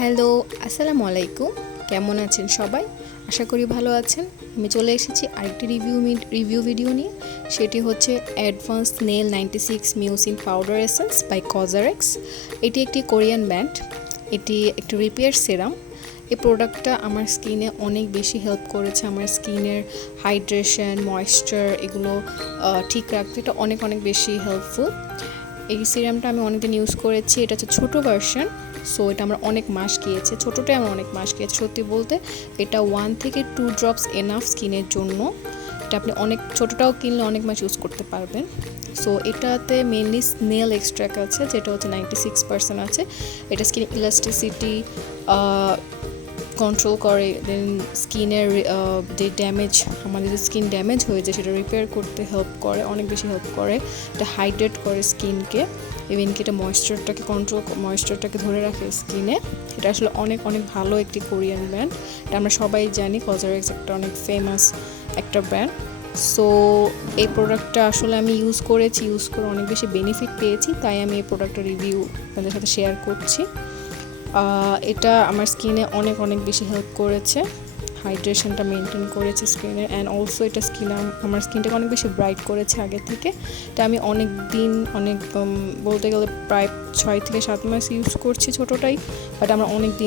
Hello, আসসালামু আলাইকুম। কেমন আছেন সবাই? আশা করি ভালো আছেন। আমি চলে এসেছি আরেকটি রিভিউ ভিডিও নিয়ে। সেটি হচ্ছে advance snail 96 mucin powder essence by Cosrx। এটি একটি কোরিয়ান ব্র্যান্ড। এটি একটি রিপেয়ার সেরাম। এই প্রোডাক্টটা আমার স্কিনে অনেক বেশি হেল্প করেছে। আমার স্কিনের হাইড্রেশন, ময়েশ্চার এগুলো ঠিক রাখতে এটা অনেক বেশি হেল্পফুল। এই সিরামটা আমি অনেকদিন ইউজ করেছি। এটা হচ্ছে ছোটো ভার্সন, সো এটা আমার অনেক মাস গিয়েছে। ছোটোটাই আমার অনেক মাস গিয়েছে সত্যি বলতে। এটা 1 থেকে 2 ড্রপস এনাফ স্কিনের জন্য। এটা আপনি অনেক ছোটোটাও কিনলে অনেক মাস ইউজ করতে পারবেন। সো এটাতে মেনলি স্নেল এক্সট্রাক্ট আছে, যেটা হচ্ছে 96% আছে। এটা স্কিন ইলাস্টিসিটি কন্ট্রোল করে, দেন স্কিনের যে ড্যামেজ, আমাদের যে স্কিন ড্যামেজ হয়ে যায় সেটা রিপেয়ার করতে হেল্প করে, অনেক বেশি হেল্প করে। এটা হাইড্রেট করে স্কিনকে, ইভেন কি এটা ময়েশ্চারটাকে ধরে রাখে স্কিনে। এটা আসলে অনেক ভালো একটি কোরিয়ান ব্র্যান্ড। এটা আমরা সবাই জানি Cosrx একটা অনেক ফেমাস একটা ব্র্যান্ড। সো এই প্রোডাক্টটা আসলে আমি ইউজ করে অনেক বেশি বেনিফিট পেয়েছি, তাই আমি এই প্রোডাক্টের রিভিউ আপনাদের সাথে শেয়ার করছি। এটা আমার স্কিনে অনেক বেশি হেল্প করেছে, হাইড্রেশনটা মেনটেন করেছে স্কিনের, অ্যান্ড অলসো এটা আমার স্কিনটাকে অনেক বেশি ব্রাইট করেছে আগে থেকে। এটা আমি বলতে গেলে প্রায় 6 থেকে 7 মাস ইউজ করছি ছোটোটাই, বাট আমার অনেক দিন